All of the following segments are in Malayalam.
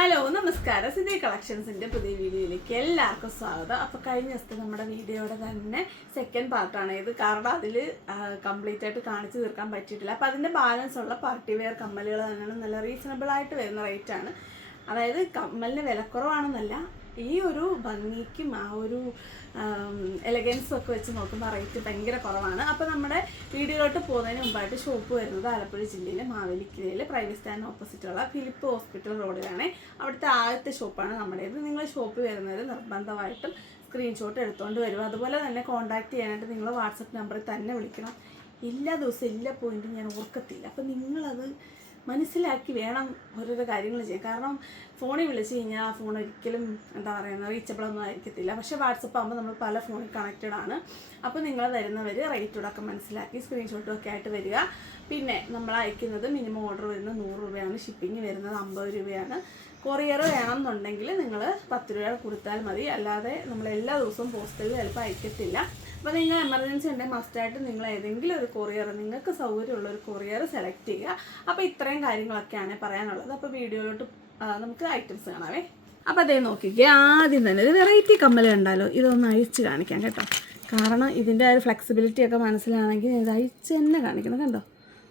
ഹലോ നമസ്കാരം. സിദ്ധി കളക്ഷൻസിൻ്റെ പുതിയ വീഡിയോയിലേക്ക് എല്ലാവർക്കും സ്വാഗതം. അപ്പോൾ കഴിഞ്ഞ ദിവസത്തെ നമ്മുടെ വീഡിയോയുടെ തന്നെ സെക്കൻഡ് പാർട്ടാണ് ഇത്. കാരണം അതിൽ കംപ്ലീറ്റ് ആയിട്ട് കാണിച്ചു തീർക്കാൻ പറ്റിയിട്ടില്ല. അപ്പോൾ അതിൻ്റെ ബാലൻസ് ഉള്ള പാർട്ടി വെയർ കമ്മലുകൾ തന്നെയാണ്. നല്ല റീസണബിൾ ആയിട്ട് വരുന്ന റേറ്റാണ്. അതായത് കമ്മലിന് വിലക്കുറവാണെന്നല്ല, ഈ ഒരു ഭംഗിക്കും ആ ഒരു എലഗൻസും ഒക്കെ വെച്ച് നോക്കുമ്പോൾ റേറ്റ് ഭയങ്കര കുറവാണ്. അപ്പോൾ നമ്മുടെ വീഡിയോയിലോട്ട് പോകുന്നതിന് മുമ്പായിട്ട് ഷോപ്പ് വരുന്നത് ആലപ്പുഴ ജില്ലയിലെ മാവേലിക്കരയിൽ പ്രൈവറ്റ് സ്റ്റാൻഡ് ഓപ്പോസിറ്റുള്ള ഫിലിപ്പ് ഹോസ്പിറ്റൽ റോഡിലാണ്. അവിടുത്തെ ആദ്യത്തെ ഷോപ്പാണ് നമ്മുടേത്. നിങ്ങൾ ഷോപ്പ് വരുന്നത് നിർബന്ധമായിട്ടും സ്ക്രീൻഷോട്ട് എടുത്തുകൊണ്ട് വരും. അതുപോലെ തന്നെ കോൺടാക്ട് ചെയ്യാനായിട്ട് നിങ്ങൾ വാട്സപ്പ് നമ്പറിൽ തന്നെ വിളിക്കണം. എല്ലാ ദിവസവും എല്ലാ പോയിന്റും ഞാൻ ഓർക്കത്തില്ല. അപ്പോൾ നിങ്ങളത് മനസ്സിലാക്കി വേണം ഓരോരോ കാര്യങ്ങൾ ചെയ്യാൻ. കാരണം ഫോണിൽ വിളിച്ച് കഴിഞ്ഞാൽ ആ ഫോൺ ഒരിക്കലും എന്താ പറയുക റീച്ചബിളൊന്നും ആയിരിക്കത്തില്ല. പക്ഷേ വാട്സപ്പ് ആകുമ്പോൾ നമ്മൾ പല ഫോണിൽ കണക്റ്റഡ് ആണ്. അപ്പോൾ നിങ്ങൾ വരുന്നവർ റേറ്റോടൊക്കെ മനസ്സിലാക്കി സ്ക്രീൻഷോട്ടും ഒക്കെ ആയിട്ട് വരിക. പിന്നെ നമ്മൾ അയക്കുന്നത് മിനിമം ഓർഡർ വരുന്നത് 100 രൂപയാണ്. ഷിപ്പിംഗ് വരുന്നത് 50 രൂപയാണ്. കൊറിയർ വേണമെന്നുണ്ടെങ്കിൽ നിങ്ങൾ 10 രൂപ കൊടുത്താൽ മതി. അല്ലാതെ നമ്മൾ എല്ലാ ദിവസവും പോസ്റ്റലിൽ ചിലപ്പോൾ അയക്കത്തില്ല. അപ്പോൾ നിങ്ങൾ എമർജൻസി ഉണ്ടെങ്കിൽ മസ്റ്റായിട്ട് നിങ്ങൾ ഏതെങ്കിലും ഒരു കൊറിയർ, നിങ്ങൾക്ക് സൗകര്യമുള്ള ഒരു കൊറിയർ സെലക്ട് ചെയ്യുക. അപ്പോൾ ഇത്രയും കാര്യങ്ങളൊക്കെയാണ് പറയാനുള്ളത്. അപ്പോൾ വീഡിയോയിലോട്ട് നമുക്ക് ഐറ്റംസ് കാണാവേ. അപ്പോൾ അതേ നോക്കിക്കേ, ആദ്യം തന്നെ ഒരു വെറൈറ്റി കമ്മൽ ഉണ്ടല്ലോ, ഇതൊന്ന് അഴിച്ച് കാണിക്കാം കേട്ടോ. കാരണം ഇതിൻ്റെ ഒരു ഫ്ലെക്സിബിലിറ്റി ഒക്കെ മനസ്സിലാണെങ്കിൽ ഇത് അഴിച്ച് തന്നെ കാണിക്കണം. കണ്ടോ,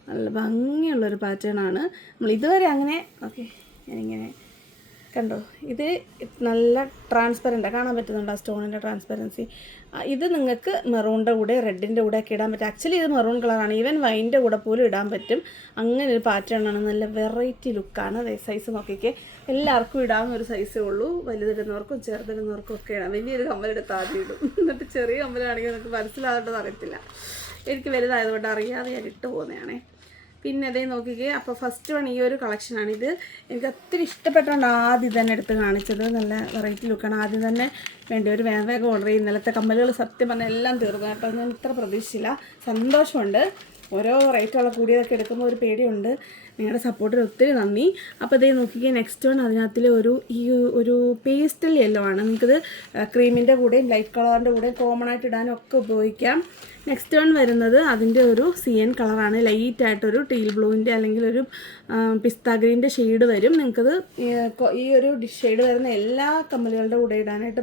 നല്ല ഭംഗിയുള്ളൊരു പാറ്റേൺ ആണ്. നമ്മൾ ഇതുവരെ അങ്ങനെ ഓക്കെ ഞാനിങ്ങനെ കണ്ടോ, ഇത് നല്ല ട്രാൻസ്പെറൻറ്റാണ്, കാണാൻ പറ്റുന്നുണ്ട് ആ സ്റ്റോണിൻ്റെ ട്രാൻസ്പെറൻസി. ഇത് നിങ്ങൾക്ക് മെറൂണിൻ്റെ കൂടെ റെഡിൻ്റെ കൂടെ ഒക്കെ ഇടാൻ പറ്റും. ആക്ച്വലി ഇത് മെറൂൺ കളറാണ്, ഈവൻ വൈൻ്റെ കൂടെ പോലും ഇടാൻ പറ്റും. അങ്ങനെ ഒരു പാറ്റേൺ ആണ്, നല്ല വെറൈറ്റി ലുക്കാണ്. സൈസ് നോക്കിക്കേ, എല്ലാവർക്കും ഇടാവുന്ന ഒരു സൈസേ ഉള്ളൂ. വലുതിടുന്നവർക്കും ചെറുതിടുന്നവർക്കും ഒക്കെ ഇടാം. വലിയൊരു കമ്മലെടുത്ത് ആദ്യം ഇടും, എന്നിട്ട് ചെറിയ കമ്മലാണെങ്കിൽ നിങ്ങൾക്ക് മനസ്സിലാകേണ്ടത് അറിയത്തില്ല. എനിക്ക് വലുതായതുകൊണ്ട് അറിയാതെ ഞാൻ ഇട്ട് പോകുന്നതാണേ. പിന്നെ അതേ നോക്കിക്കേ. അപ്പോൾ ഫസ്റ്റ് വൺ ഈ ഒരു കളക്ഷനാണ്. ഇത് എനിക്ക് ഒത്തിരി ഇഷ്ടപ്പെട്ടുകൊണ്ട് ആദ്യം തന്നെ എടുത്ത് കാണിച്ചത്. നല്ല വെറൈറ്റി ലുക്കാണ്. ആദ്യം തന്നെ വേണ്ടി ഒരു വേഗം ഓർഡർ ചെയ്യും. ഇന്നലത്തെ കമ്മലുകൾ സത്യം പറഞ്ഞാൽ എല്ലാം തീർന്നു കേട്ടോ. ഞാൻ ഇത്ര പ്രതീക്ഷിച്ചില്ല. സന്തോഷമുണ്ട്. ഓരോ റേറ്റുള്ള കൂടിയതൊക്കെ എടുക്കുമ്പോൾ ഒരു പേടിയുണ്ട്. നിങ്ങളുടെ സപ്പോർട്ടിന് ഒത്തിരി നന്ദി. അപ്പോൾ ഇതേ നോക്കിക്കേ, നെക്സ്റ്റ് വൺ അതിനകത്തിൽ ഒരു പേസ്റ്റൽ യെല്ലോ ആണ്. നിങ്ങൾക്കിത് ക്രീമിൻ്റെ കൂടെയും ലൈറ്റ് കളറിൻ്റെ കൂടെയും കോമൺ ആയിട്ട് ഇടാനും ഒക്കെ ഉപയോഗിക്കാം. നെക്സ്റ്റ് വൺ വരുന്നത് അതിൻ്റെ ഒരു CN കളറാണ്. ലൈറ്റായിട്ടൊരു ടീൽ ബ്ലൂവിൻ്റെ അല്ലെങ്കിൽ ഒരു പിസ്ത ഗ്രീൻ്റെ ഷെയ്ഡ് വരും. നിങ്ങൾക്കത് ഈ ഒരു ഷെയ്ഡ് വരുന്ന എല്ലാ കമ്മലുകളുടെ കൂടെ ഇടാനായിട്ട്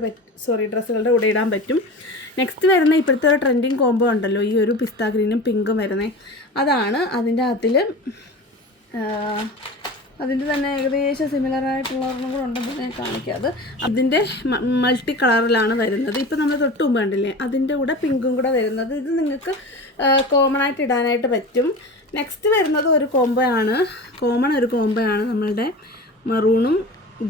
ഡ്രസ്സുകളുടെ കൂടെ ഇടാൻ പറ്റും. നെക്സ്റ്റ് വരുന്ന ഇപ്പോഴത്തെ ഒരു ട്രെൻഡിങ് കോംബോ ഉണ്ടല്ലോ, ഈ ഒരു പിസ്ത ഗ്രീനും പിങ്കും വരുന്നത്, അതാണ്. അതിൻ്റെ അകത്തിൽ അതിൻ്റെ തന്നെ ഏകദേശം സിമിലറായിട്ടുള്ളവരും കൂടെ ഉണ്ടെന്ന് ഞാൻ കാണിക്കാം. അതിൻ്റെ മൾട്ടി കളറിലാണ് വരുന്നത്. ഇപ്പം നമ്മൾ തൊട്ട് മുമ്പ് കണ്ടില്ലേ, അതിൻ്റെ കൂടെ പിങ്കും കൂടെ വരുന്നത്. ഇത് നിങ്ങൾക്ക് കോമൺ ആയിട്ട് ഇടാനായിട്ട് പറ്റും. നെക്സ്റ്റ് വരുന്നത് ഒരു കോംബോ ആണ്, ഒരു കോംബോ ആണ് നമ്മളുടെ മെറൂണും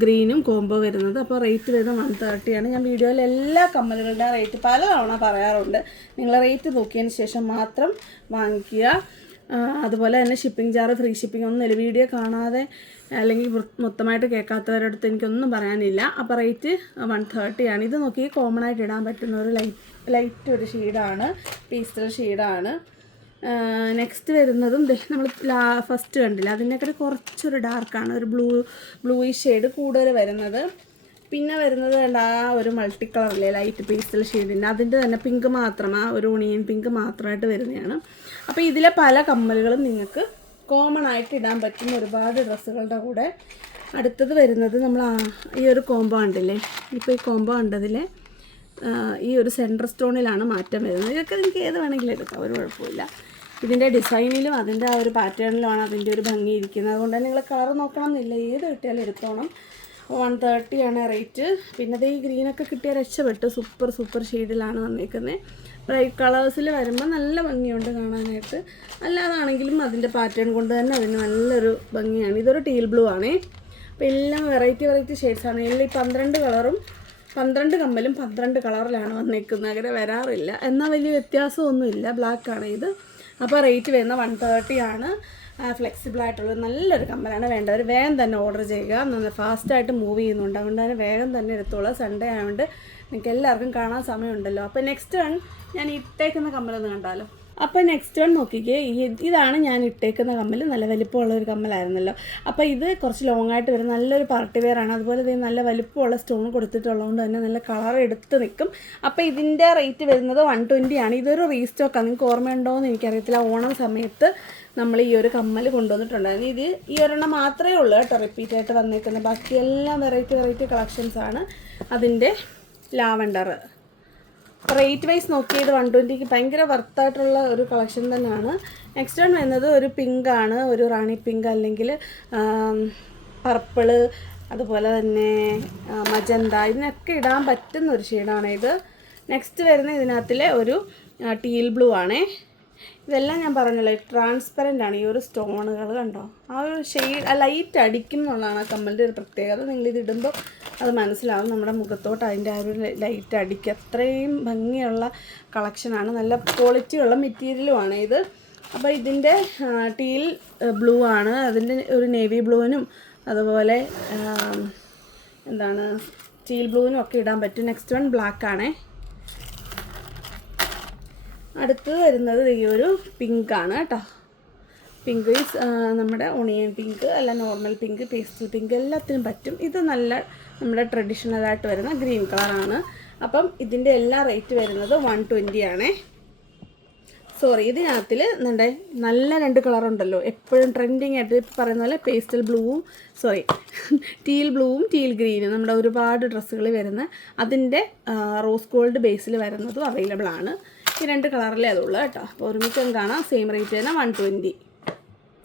ഗ്രീനും കോംബോ വരുന്നത്. അപ്പോൾ റേറ്റ് വരുന്നത് 130 ആണ്. ഞാൻ വീഡിയോയിൽ എല്ലാ കമ്മലുകളുടെ റേറ്റ് പലതവണ പറയാറുണ്ട്. നിങ്ങൾ റേറ്റ് നോക്കിയതിന് ശേഷം മാത്രം വാങ്ങിക്കുക. അതുപോലെ തന്നെ ഷിപ്പിംഗ് ചാർജ്, ഫ്രീ ഷിപ്പിംഗ് ഒന്നുമില്ല. വീഡിയോ കാണാതെ അല്ലെങ്കിൽ മൊത്തമായിട്ട് കേൾക്കാത്തവരുടെ അടുത്ത് എനിക്കൊന്നും പറയാനില്ല. അപ്പോൾ റേറ്റ് 130 ആണ്. ഇത് നോക്കി കോമൺ ആയിട്ട് ഇടാൻ പറ്റുന്ന ഒരു ലൈറ്റ് ഒരു ഷെയ്ഡാണ്, പേസ്റ്റൽ ഷെയ്ഡാണ്. നെക്സ്റ്റ് വരുന്നതും നമ്മൾ ഫസ്റ്റ് കണ്ടില്ല, അതിനേക്കാൾ കുറച്ചൊരു ഡാർക്കാണ്, ഒരു ബ്ലൂയിഷ് ഷെയ്ഡ് കൂടുതൽ വരുന്നത്. പിന്നെ വരുന്നത് ആ ഒരു മൾട്ടി കളറിലെ ലൈറ്റ് പേസ്റ്റൽ ഷെയ്ഡിൻ്റെ അതിൻ്റെ തന്നെ പിങ്ക് മാത്രം, ആ ഒരു ഒണിയൻ പിങ്ക് മാത്രമായിട്ട് വരുന്നതാണ്. അപ്പോൾ ഇതിലെ പല കമ്മലുകളും നിങ്ങൾക്ക് കോമൺ ആയിട്ട് ഇടാൻ പറ്റുന്ന ഒരുപാട് ഡ്രസ്സുകളുടെ കൂടെ. അടുത്തത് വരുന്നത് നമ്മൾ ഈ ഒരു കോംബോ ഉണ്ടല്ലേ, ഇപ്പോൾ ഈ കോംബോ ഉണ്ടതിൽ ഈ ഒരു സെൻറ്റർ സ്റ്റോണിലാണ് മാറ്റം വരുന്നത്. ഇതൊക്കെ നിങ്ങൾക്ക് ഏത് വേണമെങ്കിലും എടുക്കാം, ഒരു കുഴപ്പമില്ല. ഇതിൻ്റെ ഡിസൈനിലും അതിൻ്റെ ആ ഒരു പാറ്റേണിലുമാണ് അതിൻ്റെ ഒരു ഭംഗി ഇരിക്കുന്നത്. അതുകൊണ്ട് തന്നെ നിങ്ങൾ കളർ നോക്കണം എന്നില്ല, ഏത് കിട്ടിയാലും എടുത്തോണം. 130 ആണ് റേറ്റ്. പിന്നെ അത് ഈ ഗ്രീനൊക്കെ കിട്ടിയ രക്ഷപ്പെട്ട് സൂപ്പർ ഷെയ്ഡിലാണ് വന്നിരിക്കുന്നത്. ബ്രൈറ്റ് കളേഴ്സിൽ വരുമ്പോൾ നല്ല ഭംഗിയുണ്ട് കാണാനായിട്ട്. അല്ലാതാണെങ്കിലും അതിൻ്റെ പാറ്റേൺ കൊണ്ട് തന്നെ അതിന് നല്ലൊരു ഭംഗിയാണ്. ഇതൊരു ടീൽ ബ്ലൂ ആണേ. അപ്പോൾ എല്ലാം വെറൈറ്റി ഷെയ്ഡ്സാണ്. എല്ലാം ഈ 12 കളറും 12 കമ്മലും 12 കളറിലാണ് വന്നിരിക്കുന്നത്. അങ്ങനെ വരാറില്ല, എന്നാൽ വലിയ വ്യത്യാസമൊന്നുമില്ല. ബ്ലാക്കാണ് ഇത്. അപ്പോൾ റേറ്റ് വരുന്ന 130 ആണ്. ഫ്ലെക്സിബിളായിട്ടുള്ളത് നല്ലൊരു കമ്മലാണ്. വേണ്ടവർ വേഗം തന്നെ ഓർഡർ ചെയ്യുക. നല്ല ഫാസ്റ്റായിട്ട് മൂവ് ചെയ്യുന്നുണ്ട്, അതുകൊണ്ട് തന്നെ വേഗം തന്നെ എടുത്തോളാം. സൺഡേ ആയതുകൊണ്ട് നിങ്ങൾക്ക് എല്ലാവർക്കും കാണാൻ സമയമുണ്ടല്ലോ. അപ്പോൾ നെക്സ്റ്റ് വൺ ഞാൻ ഇട്ടേക്കുന്ന കമ്മലൊന്ന് കണ്ടാലോ. അപ്പോൾ നെക്സ്റ്റ് വൺ നോക്കിക്കേ, ഇതാണ് ഞാൻ ഇട്ടേക്കുന്ന കമ്മൽ. നല്ല വലിപ്പമുള്ള ഒരു കമ്മലായിരുന്നല്ലോ. അപ്പോൾ ഇത് കുറച്ച് ലോങ് ആയിട്ട് വരും, നല്ലൊരു പാർട്ടി വെയർ ആണ്. അതുപോലെ ഇത് നല്ല വലിപ്പമുള്ള സ്റ്റോൺ കൊടുത്തിട്ടുള്ളതുകൊണ്ട് തന്നെ നല്ല കളർ എടുത്ത് നിൽക്കും. അപ്പോൾ ഇതിൻ്റെ റേറ്റ് വരുന്നത് 120 ആണ്. ഇതൊരു റീസ്റ്റോക്കാണ്, നിങ്ങൾക്ക് ഓർമ്മയുണ്ടോ എന്ന് എനിക്കറിയത്തില്ല. ഓണം സമയത്ത് നമ്മൾ ഈ ഒരു കമ്മൽ കൊണ്ടുവന്നിട്ടുണ്ടായിരുന്നു. ഇത് ഈ ഒരെണ്ണം മാത്രമേ ഉള്ളൂ കേട്ടോ റിപ്പീറ്റായിട്ട് വന്നേക്കുന്നത്. ബാക്കിയെല്ലാം വെറൈറ്റി കളക്ഷൻസാണ്. അതിൻ്റെ ലാവൻഡർ റേറ്റ് വൈസ് നോക്കിയത് 120ക്ക് ഭയങ്കര വർത്തായിട്ടുള്ള ഒരു കളക്ഷൻ തന്നെയാണ്. നെക്സ്റ്റ് വൺ വരുന്നത് ഒരു പിങ്കാണ്, ഒരു റാണി പിങ്ക് അല്ലെങ്കിൽ പർപ്പിള്, അതുപോലെ തന്നെ മജന്ത, ഇതിനൊക്കെ ഇടാൻ പറ്റുന്ന ഒരു ഷെയ്ഡാണ് ഇത്. നെക്സ്റ്റ് വരുന്ന ഇതിനകത്തിലെ ഒരു ടീൽ ബ്ലൂ ആണേ. ഇതെല്ലാം ഞാൻ പറഞ്ഞല്ലോ ട്രാൻസ്പെറൻ്റ് ആണ്. ഈ ഒരു സ്റ്റോണുകൾ കണ്ടോ, ആ ഒരു ഷെയ്ഡ് ലൈറ്റ് അടിക്കും എന്നുള്ളതാണ് ആ കമ്മലിൻ്റെ ഒരു പ്രത്യേകത. നിങ്ങളിത് ഇടുമ്പോൾ അത് മനസ്സിലാവും, നമ്മുടെ മുഖത്തോട്ട് അതിൻ്റെ ആ ഒരു ലൈറ്റ് അടിക്കുക. അത്രയും ഭംഗിയുള്ള കളക്ഷനാണ്, നല്ല ക്വാളിറ്റിയുള്ള മെറ്റീരിയലുമാണ് ഇത്. അപ്പോൾ ഇതിൻ്റെ ടീൽ ബ്ലൂ ആണ്, അതിൻ്റെ ഒരു നേവി ബ്ലൂവിനും അതുപോലെ എന്താണ് ടീൽ ബ്ലൂവിനും ഒക്കെ ഇടാൻ പറ്റും. നെക്സ്റ്റ് വൺ ബ്ലാക്ക് ആണേ. അടുത്തത് വരുന്നത് ഈ ഒരു പിങ്കാണ് കേട്ടോ. പിങ്ക് നമ്മുടെ ഒണിയൻ പിങ്ക് അല്ല, നോർമൽ പിങ്ക്, പേസ്റ്റൽ പിങ്ക് എല്ലാത്തിനും പറ്റും. ഇത് നല്ല നമ്മുടെ ട്രഡീഷണലായിട്ട് വരുന്ന ഗ്രീൻ കളറാണ്. അപ്പം ഇതിൻ്റെ എല്ലാ റേറ്റ് വരുന്നത് 120 ആണേ. സോറി, ഇതിനകത്തിൽ നല്ല 2 കളറുണ്ടല്ലോ എപ്പോഴും ട്രെൻഡിങ് ആയിട്ട് പറയുന്ന പോലെ, പേസ്റ്റൽ ബ്ലൂവും ടീൽ ബ്ലൂവും ടീൽ ഗ്രീനും നമ്മുടെ ഒരുപാട് ഡ്രസ്സുകൾ വരുന്ന അതിൻ്റെ റോസ് ഗോൾഡ് ബേസിൽ വരുന്നതും അവൈലബിൾ ആണ്. ഈ 2 കളറിലേ അതുള്ളൂ കേട്ടോ. അപ്പോൾ ഒരുമിച്ചും കാണാം, സെയിം റേറ്റ് തന്നെ 120.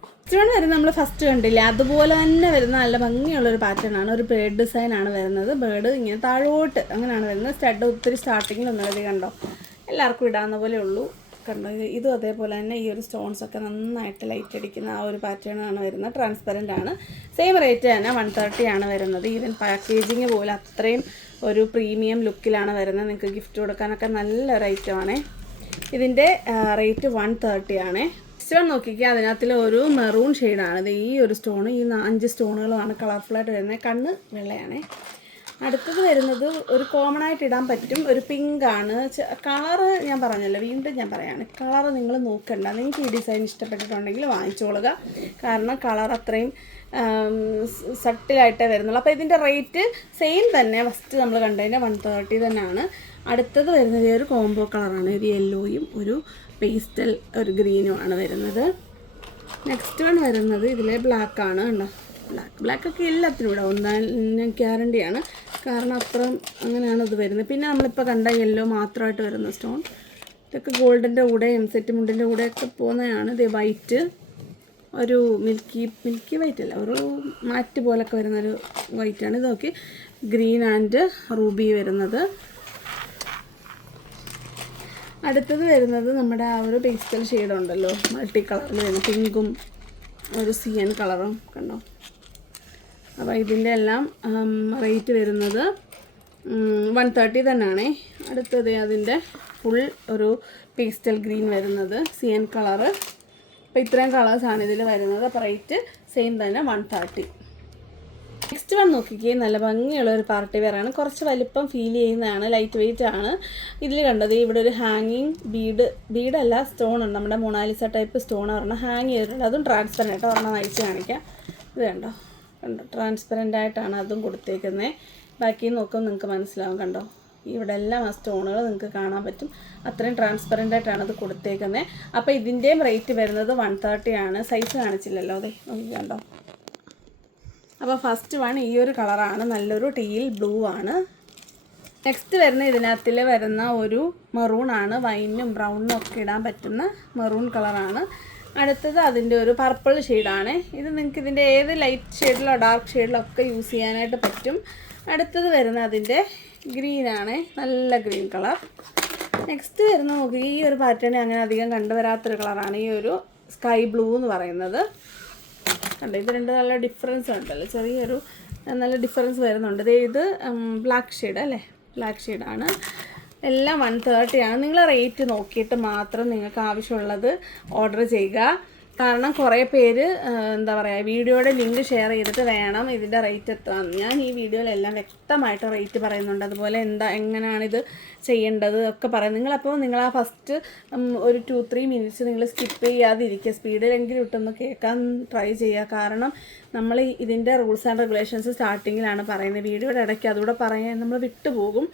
നെക്സ്റ്റ് വൺ വരുന്നത് നമ്മൾ ഫസ്റ്റ് കണ്ടില്ലേ, അതുപോലെ തന്നെ വരുന്ന നല്ല ഭംഗിയുള്ളൊരു പാറ്റേൺ ആണ്. ഒരു ബേർഡ് ഡിസൈനാണ് വരുന്നത്. ബേർഡ് ഇങ്ങനെ താഴോട്ട് അങ്ങനെയാണ് വരുന്നത്. സ്റ്റഡ് ഒത്തിരി സ്റ്റാർട്ടിങ്ങിലൊന്നും എഴുതി കണ്ടോ, എല്ലാവർക്കും ഇടാവുന്ന പോലെ ഉള്ളൂ കണ്ടോ. ഇതും അതേപോലെ തന്നെ ഈ ഒരു സ്റ്റോൺസൊക്കെ നന്നായിട്ട് ലൈറ്റ് അടിക്കുന്ന ആ ഒരു പാറ്റേൺ ആണ് വരുന്നത്. ട്രാൻസ്പെറൻ്റ് ആണ്. സെയിം റേറ്റ് തന്നെ 130 ആണ് വരുന്നത്. ഈവൻ പാക്കേജിങ് പോലെ അത്രയും ഒരു പ്രീമിയം ലുക്കിലാണ് വരുന്നത്. നിങ്ങൾക്ക് ഗിഫ്റ്റ് കൊടുക്കാനൊക്കെ നല്ലൊരു ഐറ്റമാണേ. ഇതിൻ്റെ റേറ്റ് 130 ആണേ. നെക്സ്റ്റ് വൺ നോക്കിക്കുക, അതിനകത്തിൽ ഒരു മെറൂൺ ഷെയ്ഡാണ്. ഇത് ഈ ഒരു സ്റ്റോൺ, ഈ 5 സ്റ്റോണുകളുമാണ് കളർഫുള്ളായിട്ട് വരുന്നത്. കണ്ണ് വെള്ളയാണേ. അടുത്തത് വരുന്നത് ഒരു കോമൺ ആയിട്ട് ഇടാൻ പറ്റും, ഒരു പിങ്കാണ്. കളറ് ഞാൻ പറഞ്ഞല്ലോ, വീണ്ടും ഞാൻ പറയാണ്, കളറ് നിങ്ങൾ നോക്കണ്ട. നിങ്ങൾക്ക് ഈ ഡിസൈൻ ഇഷ്ടപ്പെട്ടിട്ടുണ്ടെങ്കിൽ വാങ്ങിച്ചോളുക. കാരണം കളർ അത്രയും സട്ടിലായിട്ടേ വരുന്നുള്ളൂ. അപ്പോൾ ഇതിൻ്റെ റേറ്റ് സെയിം തന്നെ. ഫസ്റ്റ് നമ്മൾ കണ്ടതിൻ്റെ 130 തന്നെയാണ്. അടുത്തത് വരുന്നത് ഒരു കോംബോ കളറാണ്. ഒരു യെല്ലോയും ഒരു പേസ്റ്റൽ ഒരു ഗ്രീനുമാണ് വരുന്നത്. നെക്സ്റ്റ് വൺ വരുന്നത് ഇതിലെ ബ്ലാക്കാണ്. കണ്ടോ, ബ്ലാക്കൊക്കെ എല്ലാത്തിനും ഇവിടെ ഒന്നാം ഗ്യാരണ്ടിയാണ്. കാരണം അത്രയും അങ്ങനെയാണ് ഇത് വരുന്നത്. പിന്നെ നമ്മളിപ്പോൾ കണ്ട യെല്ലോ മാത്രമായിട്ട് വരുന്ന സ്റ്റോൺ, ഇതൊക്കെ ഗോൾഡിൻ്റെ കൂടെ സെറ്റ് മുണ്ടിൻ്റെ കൂടെയൊക്കെ പോകുന്നതാണ്. ഇത് വൈറ്റ്, ഒരു മിൽക്കി വൈറ്റ് അല്ല, ഒരു മാറ്റ് പോലൊക്കെ വരുന്നൊരു വൈറ്റാണ്. ഇത് നോക്കി ഗ്രീൻ ആൻഡ് റൂബി വരുന്നത്. അടുത്തത് വരുന്നത് നമ്മുടെ ആ ഒരു പേസ്റ്റൽ ഷെയ്ഡുണ്ടല്ലോ, മൾട്ടി കളറിൽ വരുന്ന പിങ്കും ഒരു സിയൻ കളറും കണ്ടോ. അപ്പോൾ ഇതിൻ്റെ എല്ലാം റേറ്റ് വരുന്നത് 130 തന്നെയാണേ. അടുത്തത് അതിൻ്റെ ഫുൾ ഒരു പേസ്റ്റൽ ഗ്രീൻ വരുന്നത്, സിയൻ കളറ്. അപ്പോൾ ഇത്രയും കളേഴ്സാണ് ഇതിൽ വരുന്നത്. അപ്പോൾ റേറ്റ് സെയിം തന്നെ 130. നെക്സ്റ്റ് വൺ നോക്കിക്കേ, നല്ല ഭംഗിയുള്ള ഒരു പാർട്ടി വെയറാണ്. കുറച്ച് വലിപ്പം ഫീൽ ചെയ്യുന്നതാണ്, ലൈറ്റ് വെയിറ്റ് ആണ്. ഇതിൽ കണ്ടത് ഇവിടെ ഒരു ഹാങ്ങിങ് ബീഡല്ല, സ്റ്റോൺ ഉണ്ട്. നമ്മുടെ മൊണാലിസ ടൈപ്പ് സ്റ്റോൺ പറഞ്ഞാൽ ഹാങ് ചെയ്തിട്ടുണ്ട്. അതും ട്രാൻസ്പെറൻ്റ് ആയിട്ട് ഒരെണ്ണം അയച്ച് കാണിക്കാം. ഇത് കണ്ടോ, ട്രാൻസ്പെറൻ്റ് ആയിട്ടാണ് അതും കൊടുത്തേക്കുന്നത്. ബാക്കി നോക്കുമ്പോൾ നിങ്ങൾക്ക് മനസ്സിലാവും. കണ്ടോ, ഇവിടെ എല്ലാം ആ സ്റ്റോണുകൾ നിങ്ങൾക്ക് കാണാൻ പറ്റും. അത്രയും ട്രാൻസ്പെറൻ്റ് ആയിട്ടാണ് അത് കൊടുത്തേക്കുന്നത്. അപ്പോൾ ഇതിൻ്റെയും റേറ്റ് വരുന്നത് 130 ആണ്. സൈസ് കാണിച്ചില്ലല്ലോ, അതെ നോക്കി കണ്ടോ. അപ്പോൾ ഫസ്റ്റ് വൺ ഈ ഒരു കളറാണ്, നല്ലൊരു ടീൽ ബ്ലൂ ആണ്. നെക്സ്റ്റ് വരുന്ന ഇതിനകത്തിൽ വരുന്ന ഒരു മെറൂണാണ്. വൈനും ബ്രൗണിനും ഒക്കെ ഇടാൻ പറ്റുന്ന മെറൂൺ കളറാണ്. അടുത്തത് അതിൻ്റെ ഒരു പർപ്പിൾ ഷെയ്ഡാണ്. ഇത് നിങ്ങൾക്ക് ഇതിൻ്റെ ഏത് ലൈറ്റ് ഷെയ്ഡിലോ ഡാർക്ക് ഷെയ്ഡിലോ ഒക്കെ യൂസ് ചെയ്യാനായിട്ട് പറ്റും. അടുത്തത് വരുന്ന അതിൻ്റെ ഗ്രീനാണ്, നല്ല ഗ്രീൻ കളർ. നെക്സ്റ്റ് വരുന്ന നോക്കി, ഈ ഒരു പാറ്റേൺ അങ്ങനെ അധികം കണ്ടുവരാത്തൊരു കളറാണ് ഈ ഒരു സ്കൈ ബ്ലൂ എന്ന് പറയുന്നത്. കണ്ടോ, ഇത് രണ്ട് നല്ല ഡിഫറൻസ് ഉണ്ടല്ലോ, ചെറിയൊരു നല്ല ഡിഫറൻസ് വരുന്നുണ്ട്. ഇത് ബ്ലാക്ക് ഷെയ്ഡ് അല്ലേ, ബ്ലാക്ക് ഷെയ്ഡാണ്. എല്ലാം 130 ആണ്. നിങ്ങൾ റേറ്റ് നോക്കിയിട്ട് മാത്രം നിങ്ങൾക്ക് ആവശ്യമുള്ളത് ഓർഡർ ചെയ്യുക. കാരണം കുറേ പേര് എന്താ പറയുക, വീഡിയോയുടെ ലിങ്ക് ഷെയർ ചെയ്തിട്ട് വേണം ഇതിൻ്റെ റേറ്റ് എത്താൻ. ഞാൻ ഈ വീഡിയോയിലെല്ലാം വ്യക്തമായിട്ട് റേറ്റ് പറയുന്നുണ്ട്. അതുപോലെ എങ്ങനെയാണിത് ചെയ്യേണ്ടത് ഒക്കെ പറയും. നിങ്ങൾ ആ ഫസ്റ്റ് ഒരു 2-3 മിനിറ്റ്സ് നിങ്ങൾ സ്കിപ്പ് ചെയ്യാതിരിക്കുക. സ്പീഡിലെങ്കിലും ഇട്ടൊന്ന് കേൾക്കാൻ ട്രൈ ചെയ്യുക. കാരണം നമ്മൾ ഇതിൻ്റെ റൂൾസ് ആൻഡ് റെഗുലേഷൻസ് സ്റ്റാർട്ടിങ്ങിലാണ് പറയുന്നത്. വീഡിയോയുടെ ഇടയ്ക്ക് അതുകൂടെ പറയാൻ നമ്മൾ വിട്ടുപോകും.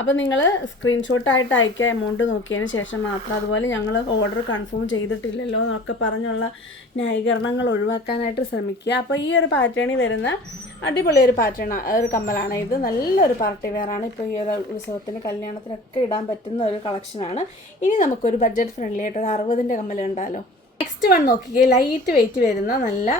അപ്പോൾ നിങ്ങൾ സ്ക്രീൻഷോട്ടായിട്ട് അയക്കുക എമൗണ്ട് നോക്കിയതിന് ശേഷം മാത്രം. അതുപോലെ ഞങ്ങൾ ഓർഡർ കൺഫേം ചെയ്തിട്ടില്ലല്ലോ എന്നൊക്കെ പറഞ്ഞുള്ള ന്യായീകരണങ്ങൾ ഒഴിവാക്കാനായിട്ട് ശ്രമിക്കുക. അപ്പോൾ ഈ ഒരു പാറ്റേണിൽ വരുന്ന അടിപൊളി ഒരു ഒരു കമ്മലാണ് ഇത്. നല്ലൊരു പാർട്ടി വെയറാണ്. ഇപ്പോൾ ഈ ഒരു ഉത്സവത്തിന് കല്യാണത്തിനൊക്കെ ഇടാൻ പറ്റുന്ന ഒരു കളക്ഷനാണ്. ഇനി നമുക്കൊരു ബഡ്ജറ്റ് ഫ്രണ്ട്ലി ആയിട്ട് ഒരു 60ൻ്റെ കമ്മൽ ഉണ്ടല്ലോ. നെക്സ്റ്റ് വൺ നോക്കിക്കേ, ലൈറ്റ് വെയിറ്റ് വരുന്ന നല്ല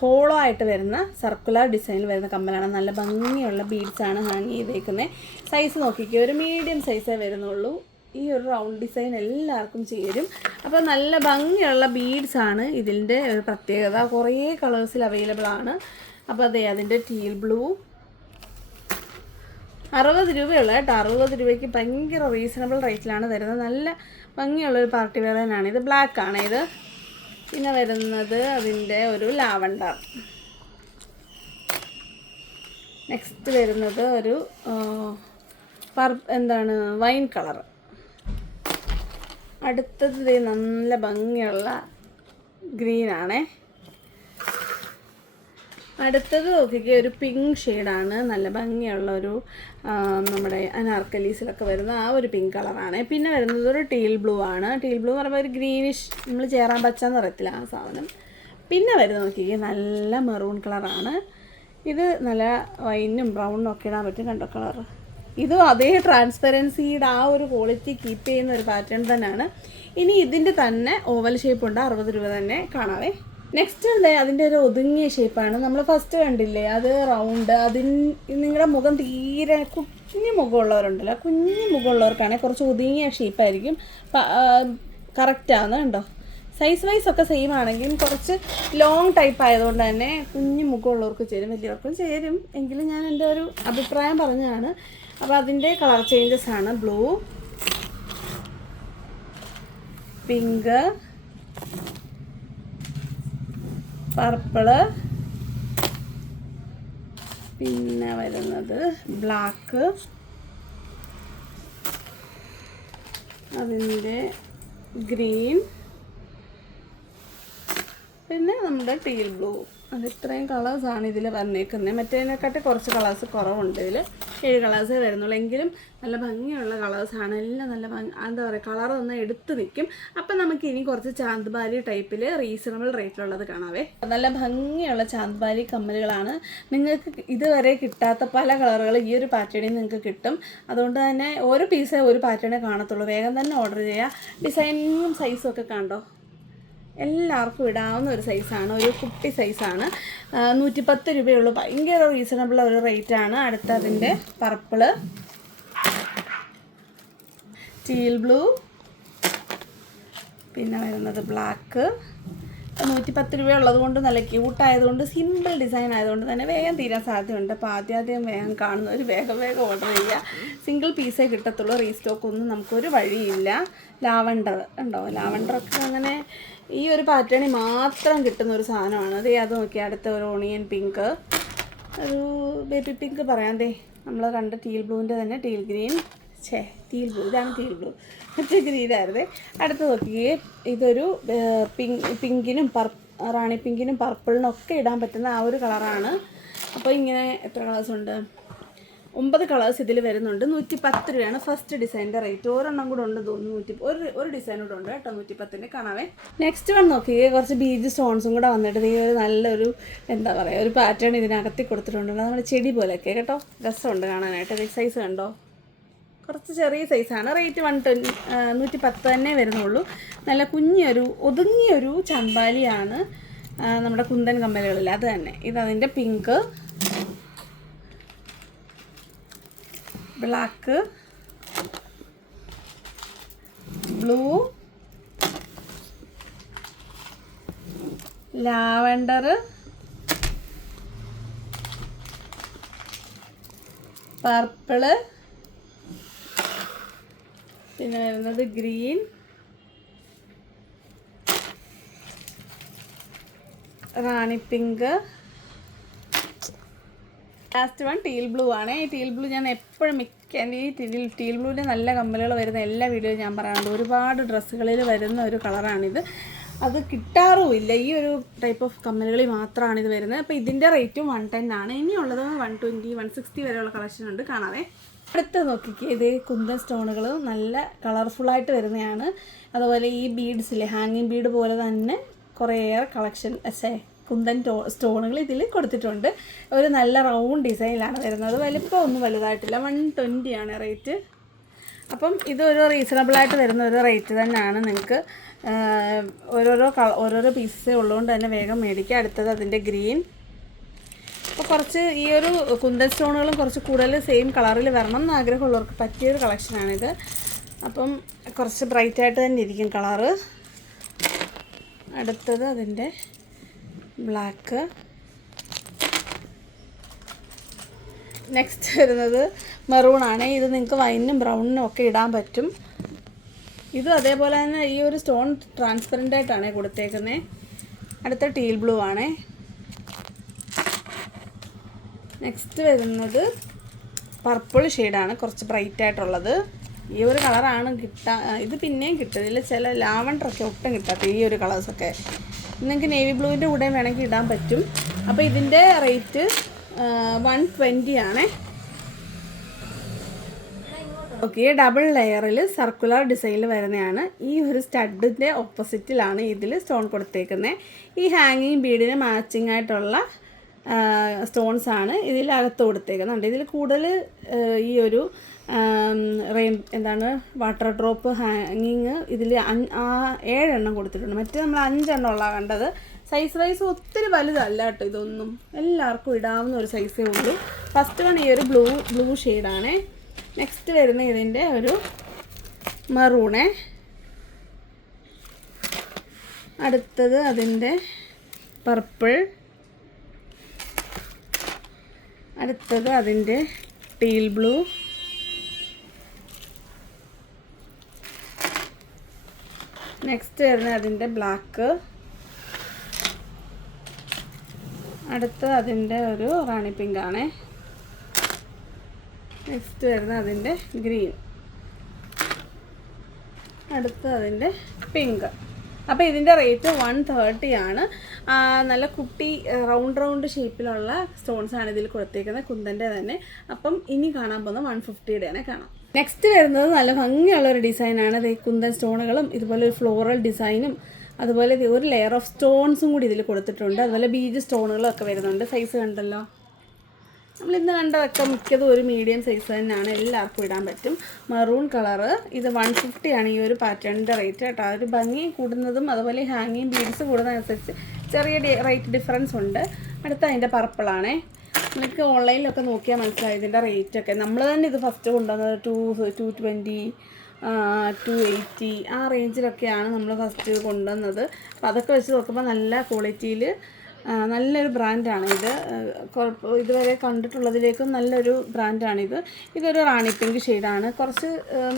ഹോളോ ആയിട്ട് വരുന്ന സർക്കുലർ ഡിസൈനിൽ വരുന്ന കമ്മലാണ്. നല്ല ഭംഗിയുള്ള ബീഡ്സാണ് ഹാങ് ചെയ്തേക്കുന്നത്. സൈസ് നോക്കിക്കേ, ഒരു മീഡിയം സൈസേ വരുന്നുള്ളൂ. ഈ ഒരു റൗണ്ട് ഡിസൈൻ എല്ലാവർക്കും ചേരും. അപ്പോൾ നല്ല ഭംഗിയുള്ള ബീഡ്സാണ് ഇതിൻ്റെ ഒരു പ്രത്യേകത. കുറേ കളേഴ്സിൽ അവൈലബിൾ ആണ്. അപ്പോൾ അതെ, അതിൻ്റെ ടീൽ ബ്ലൂ 60 രൂപയുള്ള കേട്ടോ. 60 രൂപയ്ക്ക് ഭയങ്കര റീസണബിൾ റേറ്റിലാണ് തരുന്നത്. നല്ല ഭംഗിയുള്ളൊരു പാർട്ടി വെയർ തന്നെയാണ് ഇത്. ബ്ലാക്ക് ആണ് ഇത്. പിന്നെ വരുന്നത് അതിൻ്റെ ഒരു ലാവണ്ടർ. നെക്സ്റ്റ് വരുന്നത് ഒരു വൈൻ കളർ. അടുത്തത് നല്ല ഭംഗിയുള്ള ഗ്രീനാണേ. അടുത്തത് നോക്കിക്കുക, ഒരു പിങ്ക് ഷെയ്ഡാണ്. നല്ല ഭംഗിയുള്ള ഒരു നമ്മുടെ അനാർക്കലീസിലൊക്കെ വരുന്ന ആ ഒരു പിങ്ക് കളറാണ്. പിന്നെ വരുന്നത് ഒരു ടീൽ ബ്ലൂ ആണ്. ടീൽ ബ്ലൂ എന്ന് പറയുമ്പോൾ ഒരു ഗ്രീനിഷ്, നമ്മൾ ചേരാൻ പച്ചാന്ന് പറയത്തില്ല ആ സാധനം. പിന്നെ വരുന്നത് നോക്കിക്കുക, നല്ല മെറൂൺ കളറാണ്. ഇത് നല്ല വൈനും ബ്രൗണും ഒക്കെ ഇടാൻ പറ്റും. കണ്ടോ കളർ. ഇതും അതേ ട്രാൻസ്പെറൻസിയുടെ ആ ഒരു ക്വാളിറ്റി കീപ്പ് ചെയ്യുന്ന ഒരു പാറ്റേൺ തന്നെയാണ്. ഇനി ഇതിൻ്റെ തന്നെ ഓവൽ ഷേപ്പ് ഉണ്ട്. 60 രൂപ തന്നെ കാണാവേ. നെക്സ്റ്റ് അതിൻ്റെ ഒരു ഒതുങ്ങിയ ഷേപ്പാണ്. നമ്മൾ ഫസ്റ്റ് കണ്ടില്ലേ, അത് റൗണ്ട്. നിങ്ങളുടെ മുഖം തീരെ കുഞ്ഞു മുഖമുള്ളവരുണ്ടല്ലോ, കുഞ്ഞു മുഖമുള്ളവർക്കാണെങ്കിൽ കുറച്ച് ഒതുങ്ങിയ ഷേപ്പായിരിക്കും കറക്റ്റാണ്. കണ്ടോ, സൈസ് വൈസ് ഒക്കെ സെയിം ആണെങ്കിലും കുറച്ച് ലോങ് ടൈപ്പ് ആയതുകൊണ്ട് തന്നെ കുഞ്ഞു മുഖമുള്ളവർക്ക് ചേരും, വലിയവർക്കും ചേരും. എങ്കിലും ഞാൻ എൻ്റെ ഒരു അഭിപ്രായം പറഞ്ഞതാണ്. അപ്പോൾ അതിൻ്റെ കളർ ചേഞ്ചസ് ആണ് ബ്ലൂ, പിങ്ക്, പർപ്പിള്, പിന്നെ വരുന്നത് ബ്ലാക്ക്, അതിൻ്റെ ഗ്രീൻ, പിന്നെ നമ്മുടെ ടീൽ ബ്ലൂ. അത് ഇത്രയും കളേഴ്സാണ് ഇതിൽ വന്നേക്കുന്നത്. മറ്റേതിനെക്കാട്ടി കുറച്ച് കളേഴ്സ് കുറവുണ്ട്. ഇതിൽ 7 കളേഴ്സേ വരുന്നുള്ളൂ. എങ്കിലും നല്ല ഭംഗിയുള്ള കളേഴ്സാണ് എല്ലാം. നല്ല എന്താ പറയുക, കളറൊന്ന് എടുത്ത് നിൽക്കും. അപ്പം നമുക്ക് ഇനി കുറച്ച് ചാന്ദ്ബാലി ടൈപ്പിൽ റീസണബിൾ റേറ്റിലുള്ളത് കാണാവേ. നല്ല ഭംഗിയുള്ള ചാന്ദ്ബാലി കമ്മലുകളാണ്. നിങ്ങൾക്ക് ഇതുവരെ കിട്ടാത്ത പല കളറുകൾ ഈ ഒരു പാറ്റേണിൽ നിങ്ങൾക്ക് കിട്ടും. അതുകൊണ്ട് തന്നെ ഓരോ പീസേ ഒരു പാറ്റേണേ കാണത്തുള്ളൂ. വേഗം തന്നെ ഓർഡർ ചെയ്യുക. ഡിസൈനിങ്ങും സൈസും ഒക്കെ കണ്ടോ, എല്ലാവർക്കും ഇടാവുന്ന ഒരു സൈസാണ്. ഒരു കുട്ടി സൈസാണ്. 110 രൂപയുള്ളൂ. ഭയങ്കര റീസണബിൾ ഒരു റേറ്റാണ്. അടുത്ത അതിൻ്റെ പർപ്പിള്, ടീൽ ബ്ലൂ, പിന്നെ വരുന്നത് ബ്ലാക്ക്. 110 രൂപ ഉള്ളത് കൊണ്ട് നല്ല ക്യൂട്ടായതുകൊണ്ട്, സിമ്പിൾ ഡിസൈൻ ആയതുകൊണ്ട് തന്നെ വേഗം തീരാൻ സാധ്യതയുണ്ട്. അപ്പോൾ ആദ്യം വേഗം കാണുന്നവർ വേഗം ഓർഡർ ചെയ്യുക. സിംഗിൾ പീസേ കിട്ടത്തുള്ളൂ. റീസ്റ്റോക്ക് ഒന്നും നമുക്കൊരു വഴിയില്ല. ലാവണ്ടർ ഉണ്ടോ, ലാവണ്ടറൊക്കെ അങ്ങനെ ഈ ഒരു പാറ്റേണിൽ മാത്രം കിട്ടുന്ന ഒരു സാധനമാണ്. അത് നോക്കി. അടുത്ത ഒരു ഓണിയൻ പിങ്ക്, ഒരു ബേബി പിങ്ക് പറയാം. നമ്മൾ കണ്ട ടീൽ ബ്ലൂവിൻ്റെ തന്നെ ടീൽ ഗ്രീൻ. ടീൽ ബ്ലൂ, ഇതാണ് ടീൽ ബ്ലൂ, മറ്റേ ഗ്രീനായിരുന്നേ. അടുത്ത് നോക്കിയേ, ഇതൊരു പിങ്കിനും റാണി പിങ്കിനും പർപ്പിളിനും ഒക്കെ ഇടാൻ പറ്റുന്ന ആ ഒരു കളറാണ്. അപ്പോൾ ഇങ്ങനെ എത്ര കളേഴ്സ് ഉണ്ട്? 9 കളേഴ്സ് ഇതിൽ വരുന്നുണ്ട്. 110 രൂപയാണ് ഫസ്റ്റ് ഡിസൈനിൻ്റെ റേറ്റ്. ഒരെണ്ണം കൂടെ ഉണ്ട് തോന്നുന്നു. ഒരു ഡിസൈൻ കൂടെ ഉണ്ട് കേട്ടോ 110-ന് കാണാവേ. നെക്സ്റ്റ് വൺ നോക്കിയേ, കുറച്ച് ബീജ് സ്റ്റോൺസും കൂടെ വന്നിട്ട് ഈ ഒരു നല്ലൊരു എന്താ പറയുക, ഒരു പാറ്റേൺ ഇതിനകത്തി കൊടുത്തിട്ടുണ്ട്. നമ്മുടെ ചെടി പോലെയൊക്കെ കേട്ടോ, രസമുണ്ട് കാണാനായിട്ട്. സൈസ് കണ്ടോ, കുറച്ച് ചെറിയ സൈസാണ്. റേറ്റ് 110 തന്നെ വരുന്നുള്ളൂ. നല്ല കുഞ്ഞൊരു ഒതുങ്ങിയൊരു ചമ്പാലിയാണ് നമ്മുടെ കുന്തൻ കമ്മലുകളിൽ. അത് തന്നെ. ഇതതിൻ്റെ pink, black, blue, lavender, purple, പിന്നെ വരുന്നത് green, rani pink, last one teal blue ആണ്. ഈ ടീൽ ബ്ലൂ ഞാൻ എപ്പോഴും ടീൽ ബ്ലൂവിൻ്റെ നല്ല കമ്മലുകൾ വരുന്ന എല്ലാ വീഡിയോയും ഞാൻ പറയാറുണ്ട്. ഒരുപാട് ഡ്രസ്സുകളിൽ വരുന്ന ഒരു കളറാണിത്. അത് കിട്ടാറുമില്ല. ഈ ഒരു ടൈപ്പ് ഓഫ് കമ്മലുകളിൽ മാത്രമാണ് ഇത് വരുന്നത്. അപ്പോൾ ഇതിൻ്റെ റേറ്റും 110 ആണ്. ഇനിയുള്ളത് 120, 160 വരെയുള്ള കളക്ഷൻ ഉണ്ട്. കാണാവേ. അടുത്ത് നോക്കിക്കേ, ഇത് കുന്തൻ സ്റ്റോണുകൾ നല്ല കളർഫുള്ളായിട്ട് വരുന്നതാണ്. അതുപോലെ ഈ ബീഡ്സിലെ ഹാങ്ങിങ് ബീഡ് പോലെ തന്നെ കുറേയേറെ കളക്ഷൻ കുന്തൻ സ്റ്റോണുകൾ ഇതിൽ കൊടുത്തിട്ടുണ്ട്. ഒരു നല്ല റൗണ്ട് ഡിസൈനിലാണ് വരുന്നത്. വലിപ്പമൊന്നും വലുതായിട്ടില്ല. 120 ആണ് റേറ്റ്. അപ്പം ഇതൊരു റീസണബിളായിട്ട് വരുന്ന ഒരു റേറ്റ് തന്നെയാണ്. നിങ്ങൾക്ക് ഓരോരോ പീസേ ഉള്ളതുകൊണ്ട് തന്നെ വേഗം മേടിക്കുക. അടുത്തത് അതിൻ്റെ ഗ്രീൻ. അപ്പോൾ കുറച്ച് ഈ ഒരു കുന്തൻ സ്റ്റോണുകളും കുറച്ച് കൂടുതൽ സെയിം കളറിൽ വരണം എന്ന് ആഗ്രഹമുള്ളവർക്ക് പറ്റിയൊരു കളക്ഷനാണിത്. അപ്പം കുറച്ച് ബ്രൈറ്റായിട്ട് തന്നെ ഇരിക്കും കളറ്. അടുത്തത് അതിൻ്റെ ബ്ലാക്ക്. നെക്സ്റ്റ് വരുന്നത് മെറൂണാണ്. ഇത് നിങ്ങൾക്ക് വൈനും ബ്രൗണിനും ഒക്കെ ഇടാൻ പറ്റും. ഇതും അതേപോലെ തന്നെ ഈ ഒരു സ്റ്റോൺ ട്രാൻസ്പെറൻ്റ് ആയിട്ടാണ് കൊടുത്തേക്കുന്നത്. അടുത്ത ടീൽ ബ്ലൂ ആണ്. നെക്സ്റ്റ് വരുന്നത് പർപ്പിൾ ഷെയ്ഡാണ്, കുറച്ച് ബ്രൈറ്റ് ആയിട്ടുള്ളത്. ഈ ഒരു കളറാണ് ഇത് പിന്നെയും കിട്ടും. ഇതിൽ ചില ലാവണ്ടറൊക്കെ ഒട്ടും കിട്ടാത്ത ഈ ഒരു കളേഴ്സൊക്കെ നിങ്ങൾക്ക് നേവി ബ്ലൂവിൻ്റെ കൂടെ വേണമെങ്കിൽ ഇടാൻ പറ്റും. അപ്പോൾ ഇതിൻ്റെ റേറ്റ് 120 ആണ്. ഓക്കെ, ഡബിൾ ലെയറിൽ സർക്കുലർ ഡിസൈനിൽ വരുന്നതാണ്. ഈ ഒരു സ്റ്റഡിൻ്റെ ഓപ്പോസിറ്റിലാണ് ഇതിൽ സ്റ്റോൺ കൊടുത്തേക്കുന്നത്. ഈ ഹാങ്ങിങ് ബീഡിന് മാച്ചിങ് ആയിട്ടുള്ള സ്റ്റോൺസാണ് ഇതിലകത്ത് കൊടുത്തേക്കുന്നുണ്ട്. ഇതിൽ കൂടുതൽ ഈ ഒരു വാട്ടർ ഡ്രോപ്പ് ഹാങ്ങിങ് ഇതിൽ 7 എണ്ണം കൊടുത്തിട്ടുണ്ട്. മറ്റേ നമ്മൾ 5 എണ്ണം ഉള്ള കണ്ടത്. സൈസ് വൈസ് ഒത്തിരി വലുതല്ല കേട്ടോ. ഇതൊന്നും എല്ലാവർക്കും ഇടാവുന്ന ഒരു സൈസേ ഉള്ളൂ. ഫസ്റ്റ് വൺ ഈ ഒരു ബ്ലൂ ഷെയ്ഡാണ്. നെക്സ്റ്റ് വരുന്ന ഇതിൻ്റെ ഒരു മെറൂണ്. അടുത്തത് അതിൻ്റെ പർപ്പിൾ. അടുത്തത് അതിൻ്റെ ടീൽ ബ്ലൂ. നെക്സ്റ്റ് വരുന്നത് അതിൻ്റെ ബ്ലാക്ക്. അടുത്ത അതിൻ്റെ ഒരു റാണി പിങ്ക് ആണ്. നെക്സ്റ്റ് വരുന്നത് അതിൻ്റെ ഗ്രീൻ. അടുത്ത അതിൻ്റെ പിങ്ക്. അപ്പോൾ ഇതിൻ്റെ റേറ്റ് 130 ആണ്. നല്ല കുട്ടി റൗണ്ട് ഷേപ്പിലുള്ള സ്റ്റോൺസാണ് ഇതിൽ കൊടുത്തേക്കുന്നത്, കുന്തൻ്റെ തന്നെ. അപ്പം ഇനി കാണാൻ പോകുന്നത് 150 കാണാം. നെക്സ്റ്റ് വരുന്നത് നല്ല ഭംഗിയുള്ളൊരു ഡിസൈനാണ്. ഈ കുന്തൻ സ്റ്റോണുകളും ഇതുപോലെ ഒരു ഫ്ലോറൽ ഡിസൈനും അതുപോലെ ഒരു ലെയർ ഓഫ് സ്റ്റോൺസും കൂടി ഇതിൽ കൊടുത്തിട്ടുണ്ട്. അതുപോലെ ബീജ് സ്റ്റോണുകളും ഒക്കെ വരുന്നുണ്ട്. സൈസ് കണ്ടല്ലോ, നമ്മളിന്ന് കണ്ടതൊക്കെ മിക്കതും ഒരു മീഡിയം സൈസ് തന്നെയാണ്. എല്ലാവർക്കും ഇടാൻ പറ്റും. Maroon colour. ഇത് 150 ആണ് ഈ ഒരു പാറ്റേണിൻ്റെ റേറ്റ് കേട്ടോ. ഒരു ഭംഗി കൂടുന്നതും അതുപോലെ ഹാങ്ങിങ് ബീഡ്സ് കൂടുന്നതനുസരിച്ച് ചെറിയ റേറ്റ് ഡിഫറൻസ് ഉണ്ട്. അടുത്ത അതിൻ്റെ പർപ്പിളാണേ. നിങ്ങൾക്ക് ഓൺലൈനിലൊക്കെ നോക്കിയാൽ മനസ്സിലായി ഇതിൻ്റെ റേറ്റൊക്കെ. നമ്മൾ തന്നെ ഇത് ഫസ്റ്റ് കൊണ്ടുവന്നത് 220, 280 ആ റേഞ്ചിലൊക്കെയാണ് നമ്മൾ ഫസ്റ്റ് കൊണ്ടുവന്നത്. അപ്പോൾ അതൊക്കെ വെച്ച് നോക്കുമ്പോൾ നല്ല ക്വാളിറ്റിയിൽ നല്ലൊരു ബ്രാൻഡാണ് ഇത്. ഇതുവരെ കണ്ടിട്ടുള്ളതിലേക്കും നല്ലൊരു ബ്രാൻഡാണിത്. ഇതൊരു റാണി പിങ്ക് ഷെയ്ഡാണ്. കുറച്ച്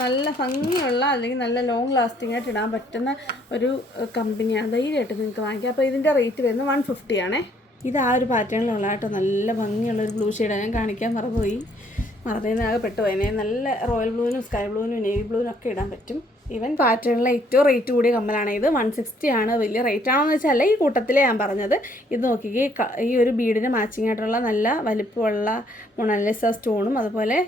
നല്ല ഭംഗിയുള്ള അല്ലെങ്കിൽ നല്ല ലോങ് ലാസ്റ്റിംഗ് ആയിട്ട് ഇടാൻ പറ്റുന്ന ഒരു കമ്പനിയാണ്. ധൈര്യമായിട്ട് നിങ്ങൾക്ക് വാങ്ങിക്കാം. അപ്പോൾ ഇതിൻ്റെ റേറ്റ് വരുന്നത് 150 ആണേ. ഇത് ആ ഒരു പാറ്റേണിലുള്ള കേട്ടോ. നല്ല ഭംഗിയുള്ളൊരു ബ്ലൂ ഷെയ്ഡാണ്. ഞാൻ കാണിക്കാൻ മറന്നതിനാകെ പെട്ടുപോയതിനെ. നല്ല റോയൽ ബ്ലൂവിനും സ്കൈ ബ്ലൂവിനും നേവി ബ്ലൂവിനും ഒക്കെ ഇടാൻ പറ്റും. ഈവൻ പാറ്റേണിലെ ഏറ്റവും റേറ്റ് കൂടിയ കമ്മലാണ് ഇത്. 160 ആണ്. വലിയ റേറ്റ് ആണെന്ന് വെച്ചാൽ ഈ കൂട്ടത്തിലേ ഞാൻ പറഞ്ഞത്. ഇത് നോക്കിക്കേ, ഈ ഒരു ബീഡിന് മാച്ചിങ് ആയിട്ടുള്ള നല്ല വലിപ്പമുള്ള മൊണാലിസ സ്റ്റോണും അതുപോലെ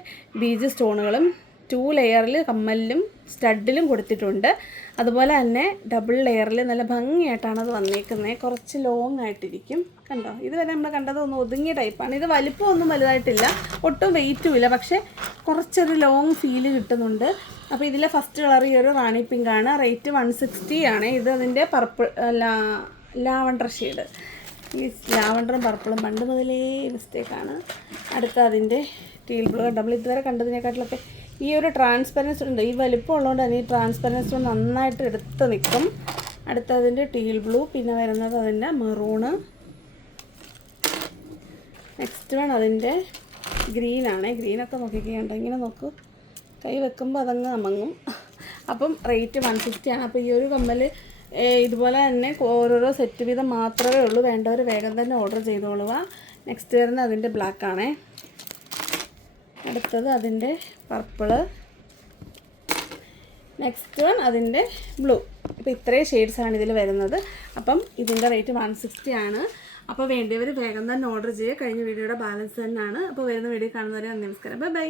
ബീജ് സ്റ്റോണുകളും 2 ലെയറിൽ കമ്മലിലും സ്റ്റഡിലും കൊടുത്തിട്ടുണ്ട്. അതുപോലെ തന്നെ ഡബിൾ ലെയറിൽ നല്ല ഭംഗിയായിട്ടാണ് അത് വന്നേക്കുന്നത്. കുറച്ച് ലോങ് ആയിട്ടിരിക്കും. കണ്ടോ, ഇതുവരെ നമ്മൾ കണ്ടത് ഒന്ന് ഒതുങ്ങിയ ടൈപ്പാണ്. ഇത് വലിപ്പമൊന്നും വലുതായിട്ടില്ല, ഒട്ടും വെയിറ്റും ഇല്ല, പക്ഷേ കുറച്ചൊരു ലോങ് ഫീല് കിട്ടുന്നുണ്ട്. അപ്പോൾ ഇതിലെ ഫസ്റ്റ് കളർ ഈ ഒരു റാണി പിങ്ക് ആണ്. റേറ്റ് 160 ആണ്. ഇത് അതിൻ്റെ പർപ്പിൾ ലാവണ്ടർ ഷെയ്ഡ്. ഈ ലാവണ്ടറും പർപ്പിളും പണ്ട് മുതലേ മിസ്റ്റേക്കാണ്. അടുത്ത അതിൻ്റെ ടീൽ ബ്ലൂ. നമ്മൾ ഇതുവരെ കണ്ടതിനെക്കാട്ടിലൊക്കെ ഈ ഒരു ട്രാൻസ്പെറൻസി ഉണ്ട്. ഈ വലിപ്പം ഉള്ളതുകൊണ്ട് തന്നെ ഈ ട്രാൻസ്പെറൻസി നന്നായിട്ട് എടുത്ത് നിൽക്കും. അടുത്തതിൻ്റെ ടീൽ ബ്ലൂ. പിന്നെ വരുന്നത് അതിൻ്റെ മെറൂണ്. നെക്സ്റ്റ് വൺ അതിൻ്റെ ഗ്രീനാണ്. ഗ്രീനൊക്കെ നോക്കിക്കേണ്ട, ഇങ്ങനെ നോക്കൂ, കൈ വെക്കുമ്പോൾ അതങ്ങ് അമങ്ങും. അപ്പം റേറ്റ് 150 ആണ്. അപ്പോൾ ഈ ഒരു കമ്മൽ ഇതുപോലെ തന്നെ ഓരോരോ സെറ്റ് വീതം മാത്രമേ ഉള്ളൂ. വേണ്ടവർ വേഗം തന്നെ ഓർഡർ ചെയ്തോളുക. നെക്സ്റ്റ് വരുന്നത് അതിൻ്റെ ബ്ലാക്കാണേ. അടുത്തത് അതിൻ്റെ പർപ്പിള്. നെക്സ്റ്റ് വൺ അതിൻ്റെ ബ്ലൂ. അപ്പോൾ ഇത്രയും ഷെയ്ഡ്സാണ് ഇതിൽ വരുന്നത്. അപ്പം ഇതിൻ്റെ റേറ്റ് 160 ആണ്. അപ്പോൾ വേണ്ടിയവർ വേഗം തന്നെ ഓർഡർ ചെയ്യുക. കഴിഞ്ഞ വീഡിയോയുടെ ബാലൻസ് തന്നെയാണ്. അപ്പോൾ വരുന്ന വീഡിയോ കാണുന്നവരെ നമസ്കാരം. ബൈ.